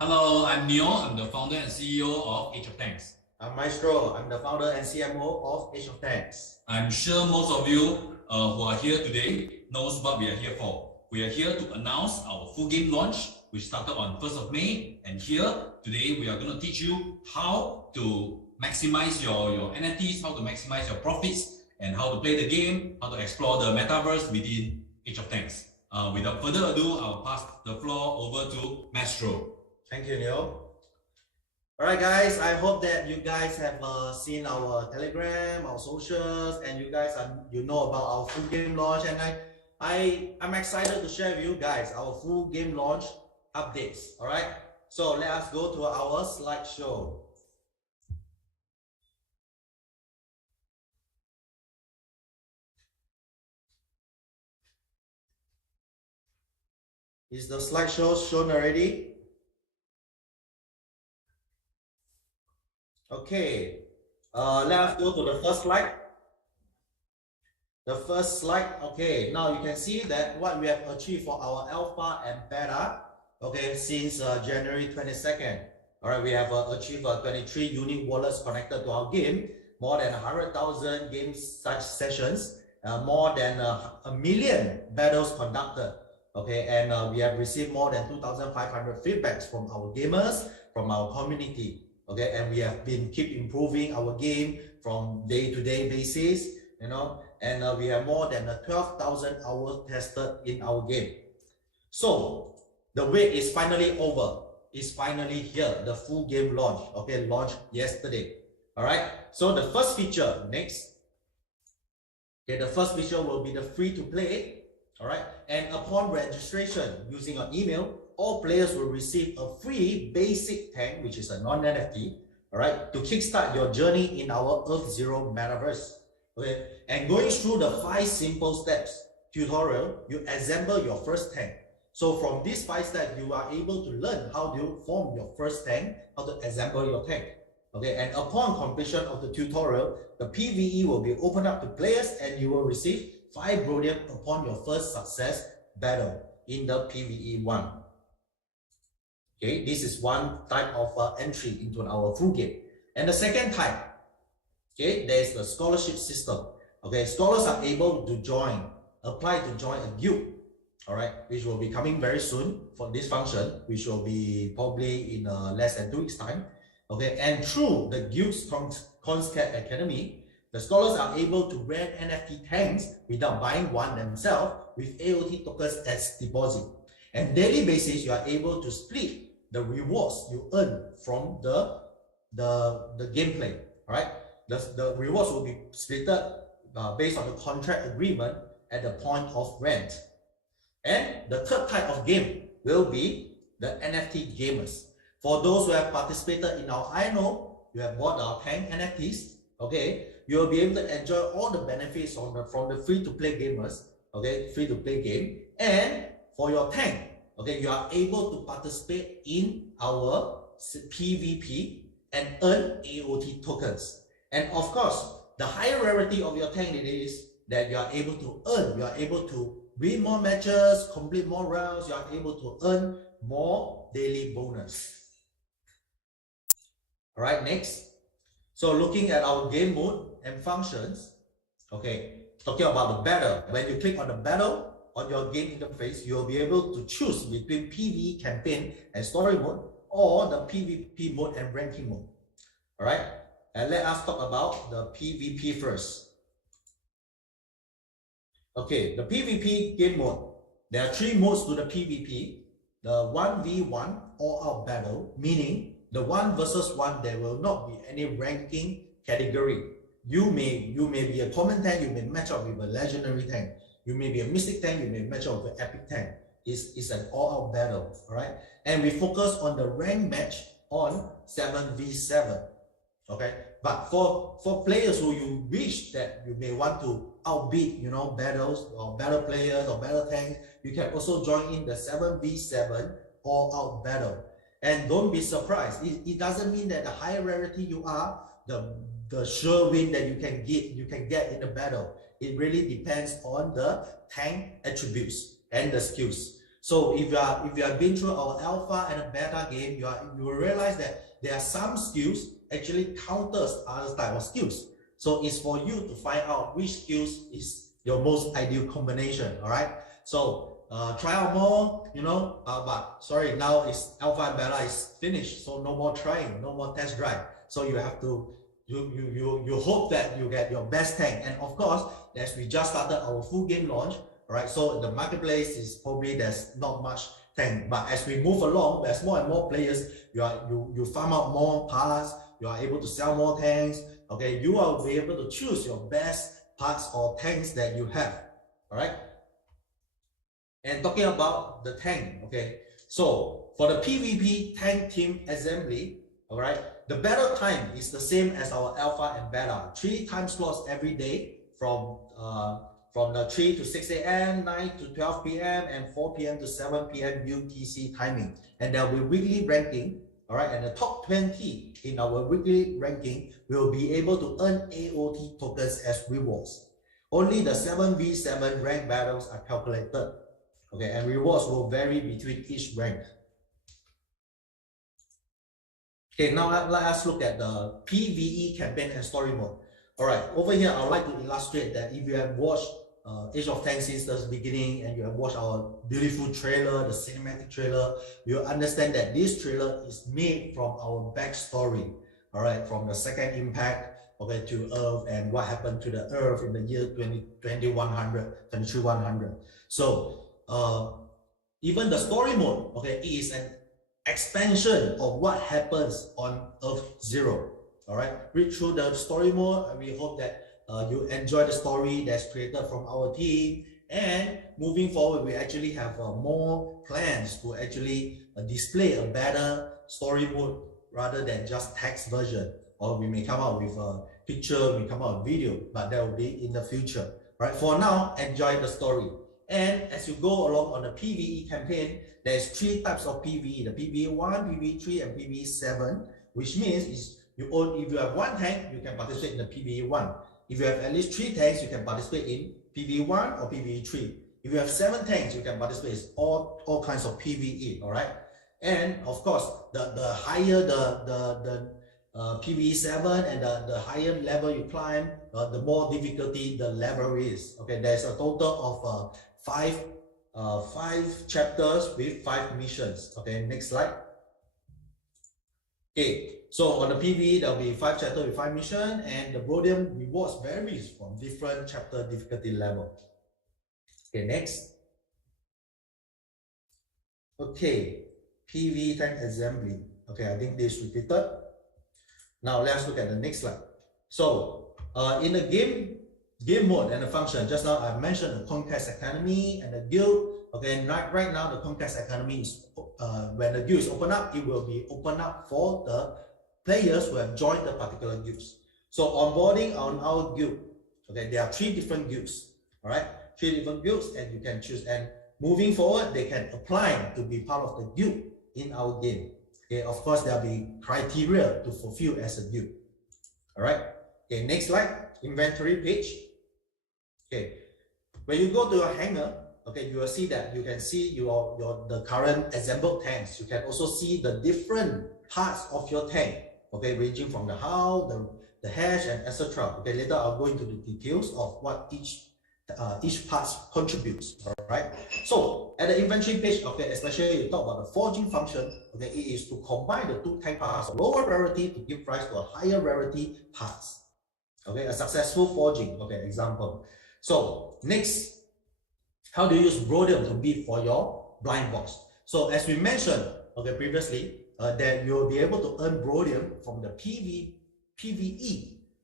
Hello, I'm Neo. I'm the founder and CEO of Age of Tanks. I'm Maestro. I'm the founder and CMO of Age of Tanks. I'm sure most of you who are here today knows what we are here for. We are here to announce our full game launch, which started on 1st of May. And here today we are going to teach you how to maximize your NFTs, how to maximize your profits, and how to play the game, how to explore the metaverse within Age of Tanks. Without further ado, I'll pass the floor over to Maestro. Thank you, Neil. Alright guys, I hope that you guys have seen our Telegram, our socials, and you guys know about our full game launch, and I'm excited to share with you guys our full game launch updates. Alright, so let us go to our slideshow. Is the slideshow shown already? Okay, let us go to the first slide. The first slide, okay, now you can see that what we have achieved for our alpha and beta, okay, since January 22nd. All right, we have achieved 23 unique wallets connected to our game, more than 100,000 game such sessions, more than a million battles conducted, okay, and we have received more than 2,500 feedbacks from our gamers, from our community. Okay, and we have been keep improving our game from day-to-day basis, you know, and we have more than 12,000 hours tested in our game. So the wait is finally over. It's finally here. The full game launch. Okay, launched yesterday. All right. So the first feature next. Okay, the first feature will be the free-to-play. All right, and upon registration using your email, all players will receive a free basic tank, which is a non-NFT, all right, to kickstart your journey in our Earth Zero metaverse. Okay, and going through the 5 simple steps tutorial, you assemble your first tank. So from these 5 steps, you are able to learn how to form your first tank, how to assemble your tank. Okay, and upon completion of the tutorial, the PvE will be opened up to players, and you will receive 5 Brodium upon your first success battle in the PvE 1. Okay, this is one type of entry into our full game. And the second type, okay, there is the scholarship system. Okay, scholars are able to apply to join a guild, all right, which will be coming very soon for this function, which will be probably in less than 2 weeks time. Okay, and through the guild's Conscat Academy, the scholars are able to rent NFT tanks without buying one themselves with AOT tokens as deposit. And daily basis, you are able to split the rewards you earn from the gameplay. All right, the rewards will be split based on the contract agreement at the point of rent. And the third type of game will be the NFT gamers. For those who have participated in our INO, you have bought our tank NFTs. Okay, you will be able to enjoy all the benefits from the free-to-play gamers. Okay, free-to-play game. And for your tank, okay, you are able to participate in our PvP and earn AOT tokens. And of course, the higher rarity of your tank it is that you are able to earn, you are able to win more matches, complete more rounds, you are able to earn more daily bonus. All right, next. So looking at our game mode and functions, okay, talking about the battle, when you click on the battle, on your game interface, you'll be able to choose between PvE campaign and story mode, or the PvP mode and ranking mode. All right, and let us talk about the PvP first. Okay, the PvP game mode. There are 3 modes to the PvP. The 1v1 all-out battle, meaning the 1 versus 1, there will not be any ranking category. You may be a common tank, you may match up with a legendary tank. You may be a mystic tank, you may match up with an epic tank. It's an all-out battle, all right? And we focus on the rank match on 7v7, okay? But for players who you wish that you may want to outbeat, you know, battles or battle players or battle tanks, you can also join in the 7v7 all-out battle. And don't be surprised. It doesn't mean that the higher rarity you are, the sure win that you can get in the battle. It really depends on the tank attributes and the skills. So if you have been through our alpha and a beta game, you will realize that there are some skills actually counters other type of skills. So it's for you to find out which skills is your most ideal combination. All right. So try out more, you know. But sorry, now it's alpha and beta is finished, so no more trying, no more test drive. So you have to you hope that you get your best tank. And of course, as we just started our full game launch, all right. So the marketplace is probably there's not much tank, but as we move along, there's more and more players. You farm out more parts. You are able to sell more tanks. Okay, you will be able to choose your best parts or tanks that you have. All right. And talking about the tank, okay. So for the PvP tank team assembly, all right, the battle time is the same as our alpha and beta. 3 time slots every day from the 3 to 6 a.m., 9 to 12 p.m., and 4 p.m. to 7 p.m. UTC timing. And there will be weekly ranking. All right, and the top 20 in our weekly ranking will be able to earn AOT tokens as rewards. Only the 7v7 rank battles are calculated. Okay, and rewards will vary between each rank. Okay, now let us look at the PvE campaign and story mode. All right, over here, I would like to illustrate that if you have watched Age of Tanks since the beginning and you have watched our beautiful trailer, the cinematic trailer, you'll understand that this trailer is made from our backstory. All right, from the second impact, okay, to Earth and what happened to the Earth in the year 2300. So even the story mode, okay, is an expansion of what happens on Earth Zero. All right, read through the story mode, and we hope that you enjoy the story that's created from our team. And moving forward, we actually have more plans to actually display a better story mode rather than just text version. Or we may come out with a picture, we come out with video, but that will be in the future. Right? For now, enjoy the story. And as you go along on the PvE campaign, there's 3 types of PvE: the PvE1, PvE3, and PvE7, which means if you have 1 tank, you can participate in the PvE1. If you have at least 3 tanks, you can participate in PvE1 or PvE3. If you have 7 tanks, you can participate in all kinds of PvE. All right, and of course, the higher the PvE7 and the higher level you climb, the more difficulty the level is. Okay, there's a total of 5 chapters with 5 missions. Okay, next slide. Okay, so on the PvE, there'll be 5 chapters with 5 missions, and the Brodium rewards varies from different chapter difficulty level. Okay, next. Okay, PvE tank assembly. Okay, I think this is repeated. Now let's look at the next slide. So in the game mode and the function, just now I mentioned the Conquest Academy and the guild. Okay, and right now the Conquest Academy is when the guild is open up, it will be open up for the players who have joined the particular guilds. So onboarding on our guild, okay, there are 3 different guilds. All right, 3 different guilds, and you can choose. And moving forward, they can apply to be part of the guild in our game. Okay, of course, there'll be criteria to fulfill as a guild. All right. Okay, next slide. Inventory page. Okay, when you go to your hangar, okay, you will see that you can see the current assembled tanks. You can also see the different parts of your tank. Okay, ranging from the hull, the hatch, and etc. Okay, later I'll go into the details of what each part contributes. All right. So at the inventory page, okay, especially you talk about the forging function. Okay, it is to combine the 2 tank parts of lower rarity to give rise to a higher rarity parts. Okay, a successful forging. Okay, example. So next, how do you use Brodium to bid for your blind box? So as we mentioned, okay, previously, that you'll be able to earn Brodium from the PvE,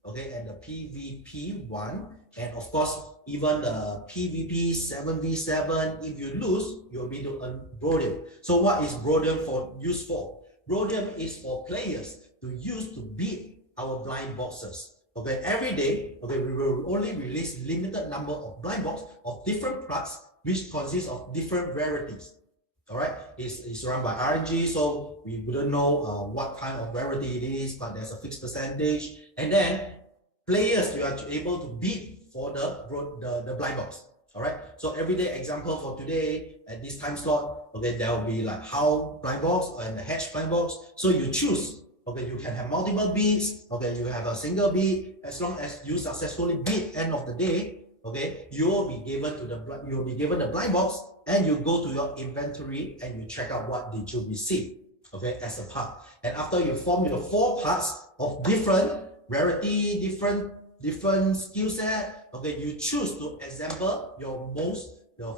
okay, and the PvP1, and of course, even the PvP 7v7. If you lose, you'll be able to earn Brodium. So what is Brodium used for? Brodium is for players to use to bid our blind boxes. Okay, every day, okay, we will only release limited number of blind box of different parts which consist of different rarities. All right, it's run by RNG, so we wouldn't know what kind of rarity it is, but there's a fixed percentage. And then players, you are able to bid for the blind box. All right. So everyday example for today at this time slot, okay, there will be like how blind box and the hatch blind box. So you choose. Okay, you can have multiple beats. Okay, you have a single beat. As long as you successfully beat end of the day, okay, you will be given the blind box, and you go to your inventory and you check out what did you receive. Okay, as a part. And after you form your 4 parts of different rarity, different skill set, okay, you choose to assemble your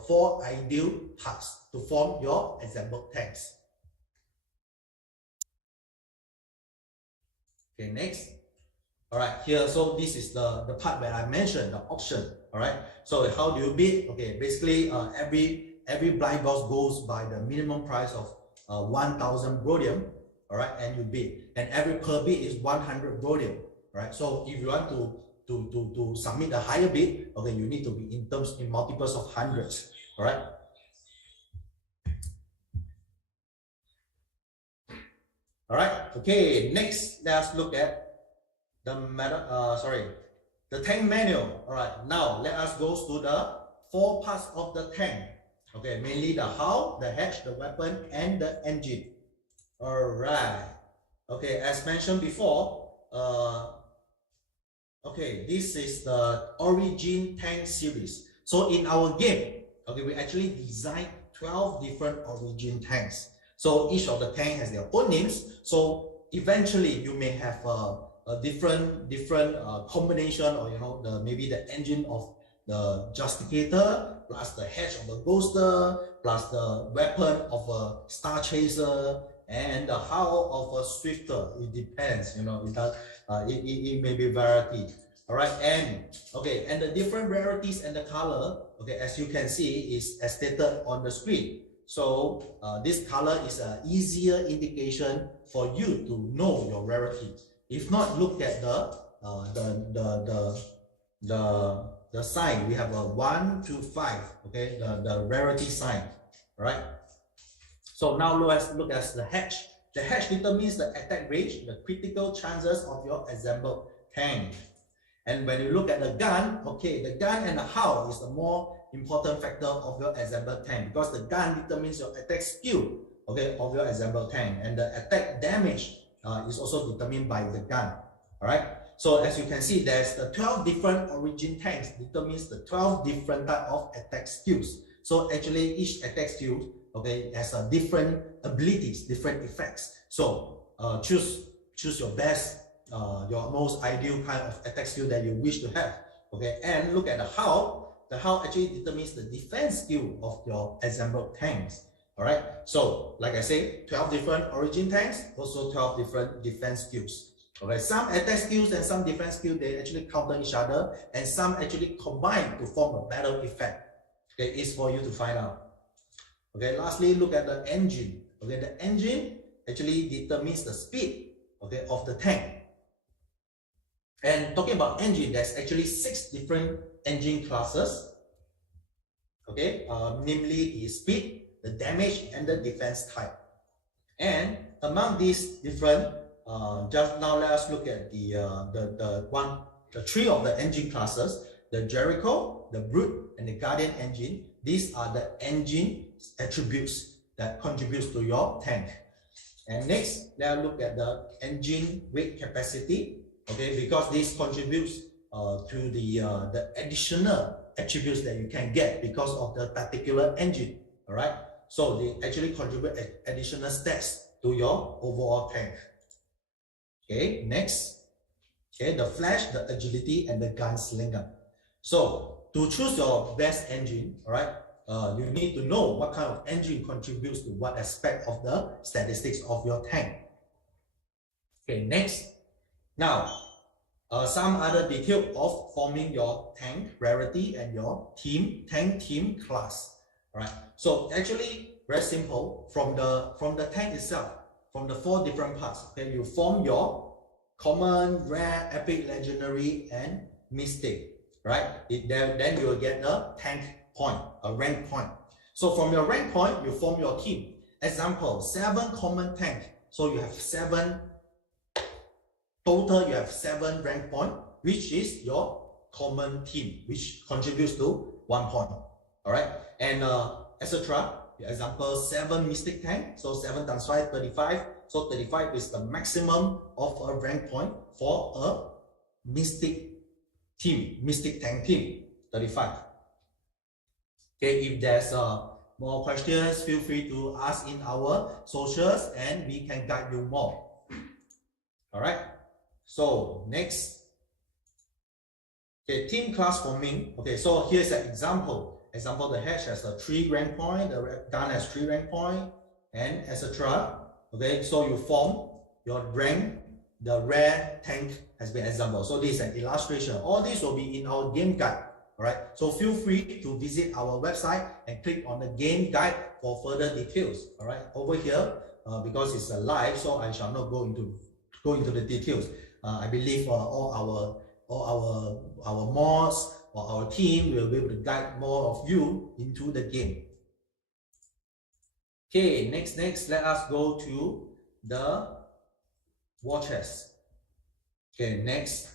4 ideal parts to form your assembled tanks. Okay, next. All right, here, so this is the part where I mentioned the auction. All right, so how do you bid? Okay, basically every blind box goes by the minimum price of 1,000 rhodium. All right, and you bid, and every per bid is 100 rhodium. All right, so if you want to submit a higher bid, okay, you need to be in multiples of hundreds. All right. All right. Okay. Next, let's look at the tank manual. All right. Now let us go to the 4 parts of the tank. Okay, mainly the hull, the hatch, the weapon, and the engine. All right. Okay, as mentioned before, okay, this is the Origin Tank series. So in our game, okay, we actually designed 12 different Origin tanks. So each of the tank has their own names. So eventually you may have a different combination, or maybe the engine of the Justicator plus the hatch of the Ghoster plus the weapon of a Star Chaser and the hull of a Swifter. It depends, it may be variety. All right, and the different rarities and the color, okay, as you can see, is as stated on the screen. So this color is an easier indication for you to know your rarity. If not, look at the sign. We have a 1 to 5. Okay, the rarity sign. Right. So now let's look at the hatch. The hatch determines the attack range, the critical chances of your assembled tank. And when you look at the gun, okay, the gun and the hull is the more important factor of your assembled tank, because the gun determines your attack skill, okay, of your assembled tank, and the attack damage is also determined by the gun. All right. So as you can see, there's the 12 different Origin tanks determines the 12 different type of attack skills. So actually each attack skill, okay, has a different abilities, different effects. So choose your best, your most ideal kind of attack skill that you wish to have. Okay, and look at the hull. The hull actually determines the defense skill of your assembled tanks. All right. So like I say, 12 different Origin tanks, also 12 different defense skills. Okay, some attack skills and some defense skills, they actually counter each other, and some actually combine to form a battle effect. Okay, it's for you to find out. Okay, lastly, look at the engine. Okay, the engine actually determines the speed, okay, of the tank. And talking about engine, there's actually 6 different engine classes. Okay, namely the speed, the damage, and the defense type. And among these different, just now let us look at the 3 of the engine classes: the Jericho, the Brute, and the Guardian engine. These are the engine attributes that contributes to your tank. And next, let's look at the engine weight capacity. Okay, because this contributes to the additional attributes that you can get because of the particular engine. All right, so they actually contribute additional stats to your overall tank. Okay, next, okay, the flash, the agility, and the gunslinger. So to choose your best engine, all right, you need to know what kind of engine contributes to what aspect of the statistics of your tank. Okay, next. Now, some other detail of forming your tank rarity and your tank team class. All right. So actually, very simple. From the tank itself, from the 4 different parts, okay, you form your common, rare, epic, legendary, and mystic. Right. Then you will get the tank point, a rank point. So from your rank point, you form your team. Example: 7 common tank. So you have 7. Total, you have 7 rank point, which is your common team, which contributes to 1 point. All right, and etc. Example 7 Mystic Tank. So 7 times 5, 35. So 35 is the maximum of a rank point for a Mystic team, Mystic Tank team, 35. Okay, if there's more questions, feel free to ask in our socials and we can guide you more. All right, so next. Okay, team class forming. Okay, so here's an example. Example, the hatch has a 3 rank point, the gun has 3 rank point, and etc. Okay, so you form your rank, the rare tank has been example. So this is an illustration. All this will be in our game guide. All right, so feel free to visit our website and click on the game guide for further details. All right, over here, because it's a live, so I shall not go into the details. I believe all our mods or our team will be able to guide more of you into the game. Okay, next, let us go to the war chest. Okay, next.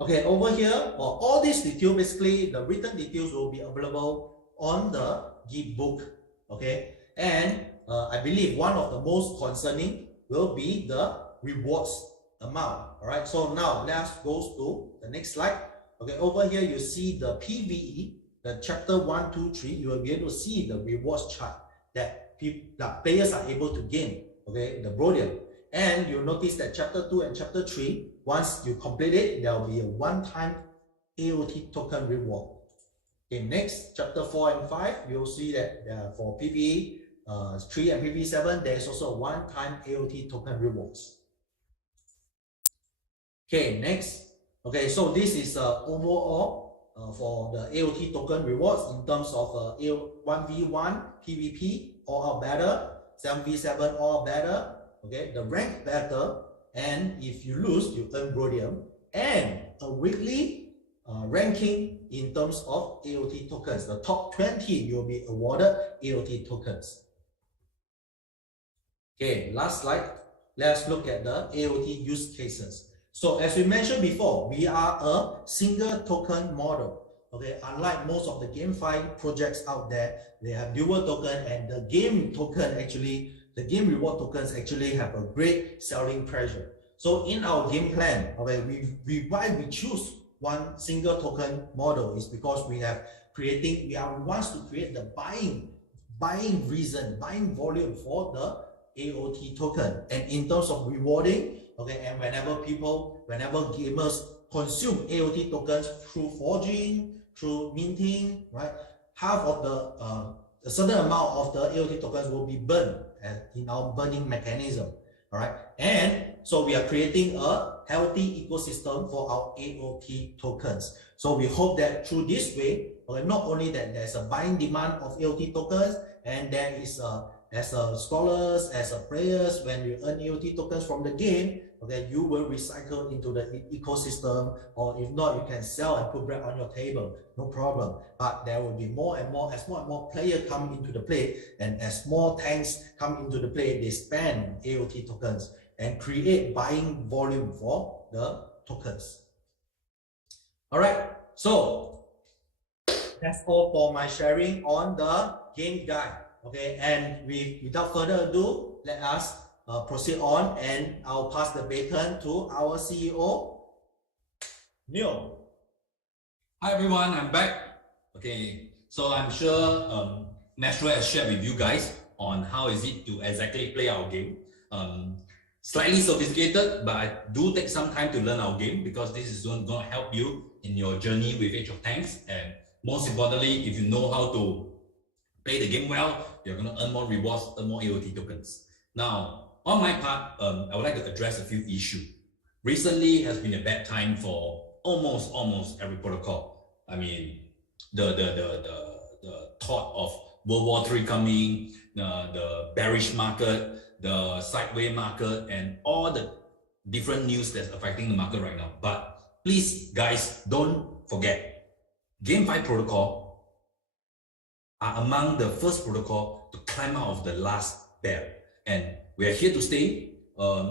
Okay, over here, for all these details, basically the written details will be available on the gift book. Okay, and I believe one of the most concerning will be the rewards amount. All right, so now let's go to the next slide. Okay, over here you see the PVE, the chapter 1, 2, 3. You will be able to see the rewards chart that players are able to gain. Okay, the Brodium, and you'll notice that chapter 2 and chapter 3, once you complete it, there will be a one-time AOT token reward. Okay, next chapter 4 and 5, you'll see that for PVE 3 and PVE 7, there is also a one-time AOT token rewards. Okay, next. Okay, so this is overall for the AOT token rewards in terms of 1v1 PvP all out battle, 7v7 all out battle. Okay, the rank battle, and if you lose, you earn Brodium, and a weekly ranking in terms of AOT tokens. The top 20 you'll be awarded AOT tokens. Okay, last slide. Let's look at the AOT use cases. So as we mentioned before, we are a single token model. Okay, unlike most of the GameFi projects out there, they have dual token, and the game token actually, the game reward tokens actually have a great selling pressure. So in our game plan, okay, why we choose one single token model is because we want to create the buying reason, buying volume for the AOT token, and in terms of rewarding. Okay, and whenever gamers consume AOT tokens through forging, through minting, right, half of a certain amount of the AOT tokens will be burned in our burning mechanism. All right, and so we are creating a healthy ecosystem for our AOT tokens. So we hope that through this way, okay, not only that there's a buying demand of AOT tokens, and there is as scholars, as players, when you earn AOT tokens from the game, okay, you will recycle into the ecosystem, or if not, you can sell and put bread on your table, no problem. But there will be more and more, as more and more players come into the play, and as more tanks come into the play, they spend AOT tokens and create buying volume for the tokens. All right, so that's all for my sharing on the game guide. Okay, and without further ado, let us proceed on, and I'll pass the baton to our CEO, Neil. Hi everyone, I'm back. Okay, so I'm sure Nashua has shared with you guys on how is it to exactly play our game. Slightly sophisticated, but I do take some time to learn our game, because this is going to help you in your journey with Age of Tanks. And most importantly, if you know how to play the game well, you're going to earn more rewards, earn more AOT tokens. Now, on my part, I would like to address a few issues. Recently has been a bad time for almost every protocol. I mean, the thought of World War III coming, the bearish market, the sideways market, and all the different news that's affecting the market right now. But please, guys, don't forget, GameFi protocol are among the first protocol to climb out of the last bear, and we are here to stay.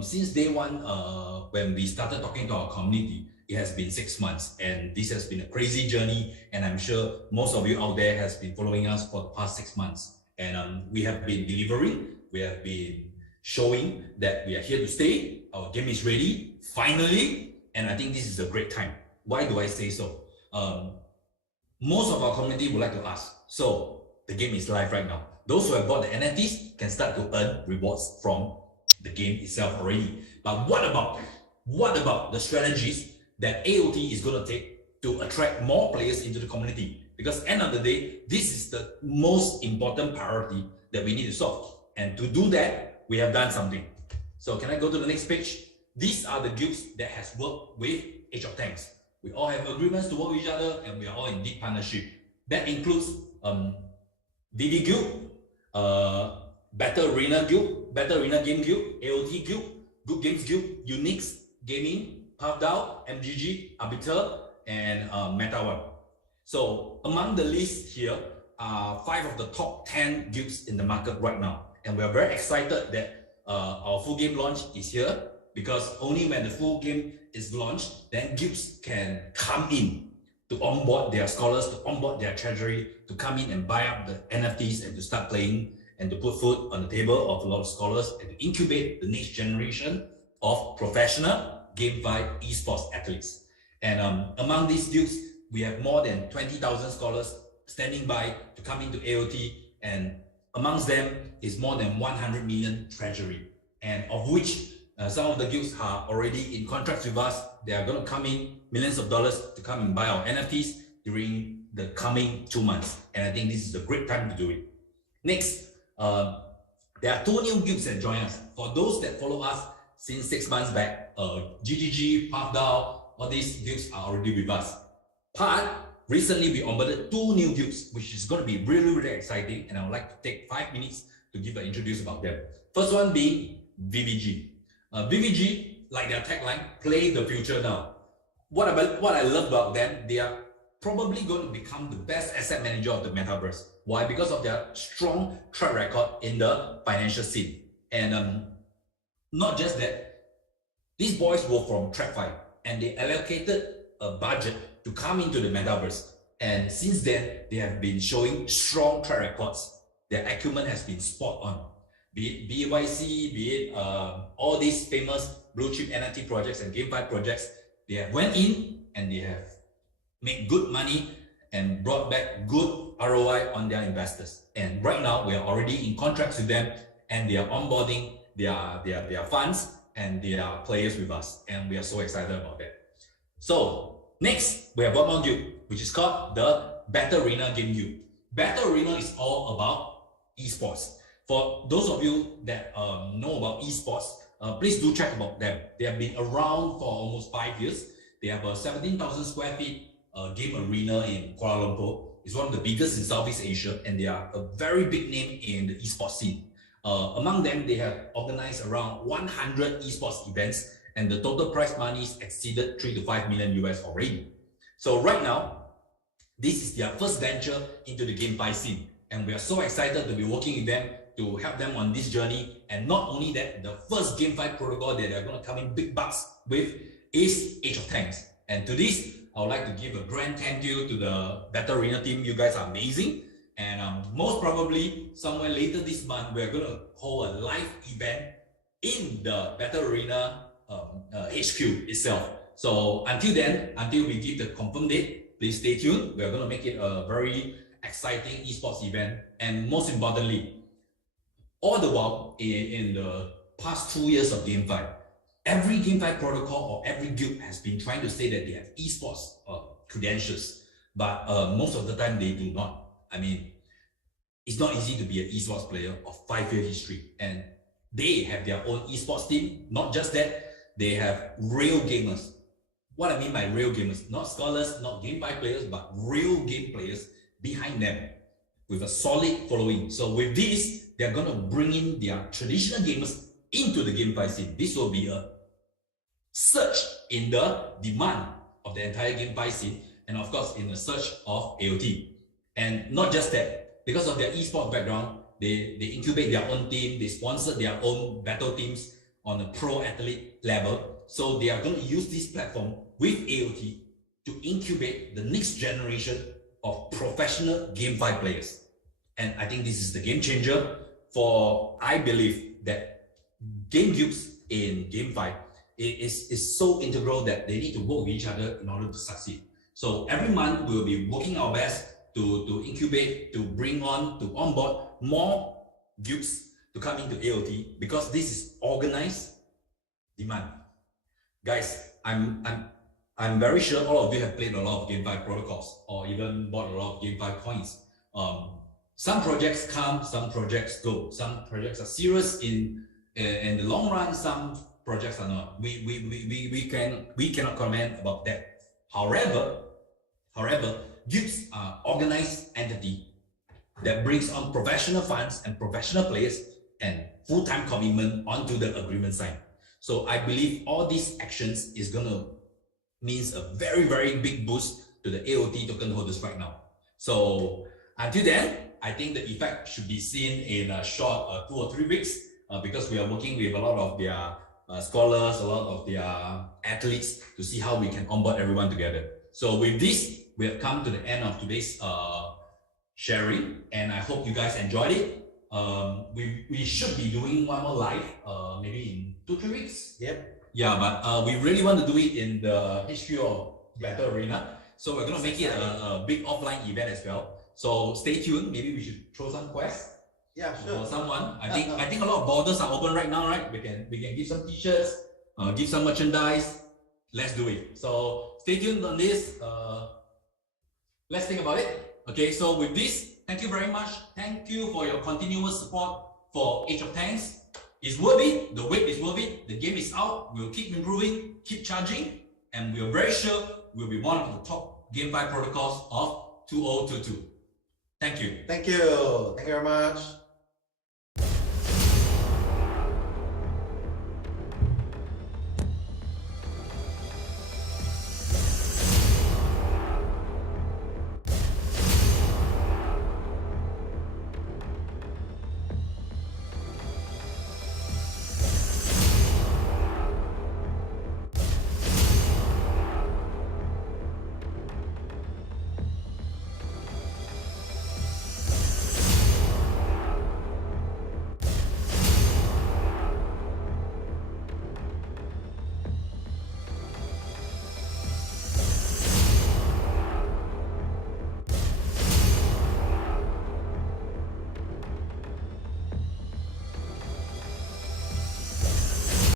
Since day one, when we started talking to our community, it has been 6 months, and this has been a crazy journey, and I'm sure most of you out there has been following us for the past 6 months. And we have been delivering, we have been showing that we are here to stay, our game is ready, finally, and I think this is a great time. Why do I say so? Most of our community would like to ask, so the game is live right now. Those who have bought the NFTs can start to earn rewards from the game itself already. But what about the strategies that AOT is going to take to attract more players into the community? Because end of the day, this is the most important priority that we need to solve. And to do that, we have done something. So can I go to the next page? These are the guilds that has worked with Age of Tanks. We all have agreements to work with each other, and we are all in deep partnership. That includes VV Guild, Battle Arena Guild, Battle Arena Game Guild, AOT Guild, Good Games Guild, Unix Gaming, PathDAO, MGG, Arbiter, and MetaOne. So among the list here are 5 of the top 10 guilds in the market right now. And we are very excited that our full game launch is here, because only when the full game is launched, then guilds can come in to onboard their scholars, to onboard their treasury, to come in and buy up the NFTs and to start playing and to put food on the table of a lot of scholars and to incubate the next generation of professional GameFi esports athletes. And among these guilds, we have more than 20,000 scholars standing by to come into AOT, and amongst them is more than 100 million treasury, and of which some of the guilds are already in contracts with us. They are going to come in millions of dollars to come and buy our NFTs during the coming 2 months. And I think this is a great time to do it. Next, there are 2 new guilds that join us. For those that follow us since 6 months back, GGG, PathDAO, all these guilds are already with us. But recently we onboarded 2 new guilds, which is going to be really, really exciting. And I would like to take 5 minutes to give an introduce about them. First one being VVG. VVG, like their tagline, play the future now. What I love about them, they are probably going to become the best asset manager of the metaverse. Why? Because of their strong track record in the financial scene. And not just that, these boys were from TradFi, and they allocated a budget to come into the metaverse. And since then, they have been showing strong track records. Their acumen has been spot on. Be it BYC, be it all these famous blue chip NFT projects and GameFi projects, they have went in and they have made good money and brought back good ROI on their investors. And right now, we are already in contracts with them, and they are onboarding their funds and their players with us. And we are so excited about that. So next, we have one more guild, which is called the Battle Arena Game Guild. Battle Arena is all about esports. For those of you that know about esports, please do check about them. They have been around for almost 5 years. They have a 17,000 square feet game arena in Kuala Lumpur. It's one of the biggest in Southeast Asia, and they are a very big name in the esports scene. Among them, they have organized around 100 esports events, and the total prize money is exceeded 3 to 5 million US already. So right now, this is their first venture into the GameFi scene, and we are so excited to be working with them to help them on this journey. And not only that, the first GameFi protocol that they're going to come in big bucks with is Age of Tanks. And to this, I would like to give a grand thank you to the Battle Arena team. You guys are amazing. And most probably somewhere later this month, we're going to hold a live event in the Battle Arena HQ itself. So until then, until we give the confirmed date, please stay tuned. We're going to make it a very exciting esports event. And most importantly, all the while in the past 2 years of GameFi, every GameFi protocol or every guild has been trying to say that they have esports credentials, but most of the time they do not. I mean, it's not easy to be an esports player of 5-year history, and they have their own esports team. Not just that, they have real gamers. What I mean by real gamers, not scholars, not GameFi players, but real game players behind them with a solid following. So with this, they're going to bring in their traditional gamers into the GameFi scene. This will be a surge in the demand of the entire GameFi scene, and of course in the search of AOT. And not just that, because of their esports background, they incubate their own team, they sponsor their own battle teams on a pro athlete level. So they are going to use this platform with AOT to incubate the next generation of professional GameFi players. And I think this is the game changer for, I believe that game cubes in GameFi is so integral that they need to work with each other in order to succeed. So every month we'll be working our best to incubate, to bring on, to onboard more cubes to come into AOT, because this is organized demand. Guys, I'm very sure all of you have played a lot of GameFi protocols or even bought a lot of GameFi coins. Some projects come, some projects go. Some projects are serious in the long run, some projects are not. We cannot comment about that. However, GIFs are organized entity that brings on professional funds and professional players and full-time commitment onto the agreement side. So I believe all these actions is gonna means a very, very big boost to the AOT token holders right now. So until then, I think the effect should be seen in a short 2 or 3 weeks, because we are working with a lot of their scholars, a lot of their athletes to see how we can onboard everyone together. So with this, we have come to the end of today's sharing, and I hope you guys enjoyed it. We should be doing one more live, maybe in 2-3 weeks. Yep. Yeah, but we really want to do it in the HQ of Battle Arena. So we're gonna make it a big offline event as well. So stay tuned. Maybe we should throw some quests. Yeah, sure. For someone. I think a lot of borders are open right now, right? We can give some t-shirts, give some merchandise. Let's do it. So stay tuned on this. Let's think about it. Okay, so with this, thank you very much. Thank you for your continuous support for Age of Tanks. It's worth it. The wait is worth it. The game is out. We'll keep improving, keep charging, and we're very sure we'll be one of the top GameFi protocols of 2022. Thank you. Thank you. Thank you very much.